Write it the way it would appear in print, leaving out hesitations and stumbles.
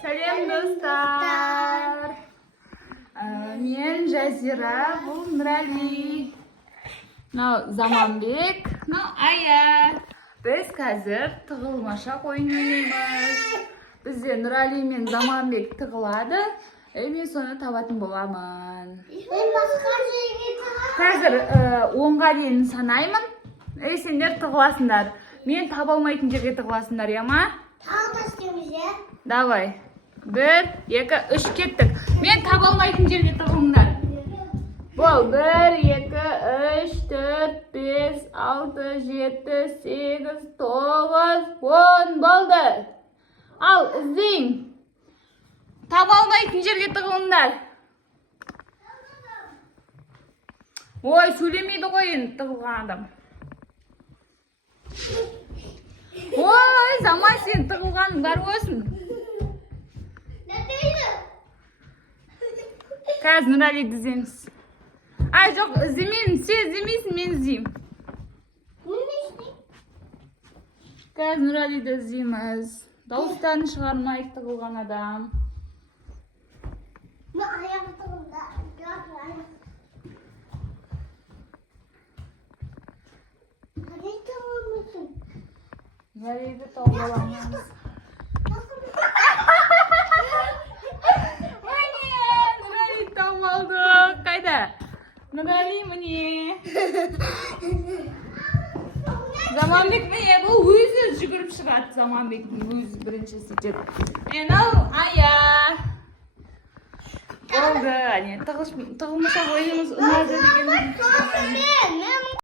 Сәлем достар. Мен Жазира, бұл Нұрали. Мынау Заманбек, мынау Ая. Біз қазір тығылмашақ ойын ойнаймыз. Бізде Нұрали мен Заманбек тығылады. Мен соны табатын боламын. Қазір 10-ға дейін санаймын. Сендер тығыласыңдар. Мен таба алмайтын жерге тығыласыңдар, яма? Тағы істейміз, е? Давай. 1, 2, 3 кеттік. Мен таба алмайтын жерге тығылыңдар. Бұл 1, 2, 3, 4, 5, 6, 7, 8, 9, 10 болды. Ал, іздейін. Таба алмайтын жерге тығылыңдар. Ой, сөйлемейді қойын тығылған адам. Ой, Заман, сен тығылғаның бар болсын. Қазір Нұралиді іздеңіз. Ай, жоқ, іздемеймін. Сен іздемейсің, мен іздеймін. Қазір Нұралиді іздейміз. Дауыстарын шығармай тығылған адам. Нұралиді тауып аламыз. Нұрали тауып алдық. Қайда? Нұрали міне. Заманбек міне, бұл өзі жүгіріп шығады. Заманбектің өзі бірінші сөйтеді. Ал, Ая. Болды, тығылмаша ойынымыз ұнады деген.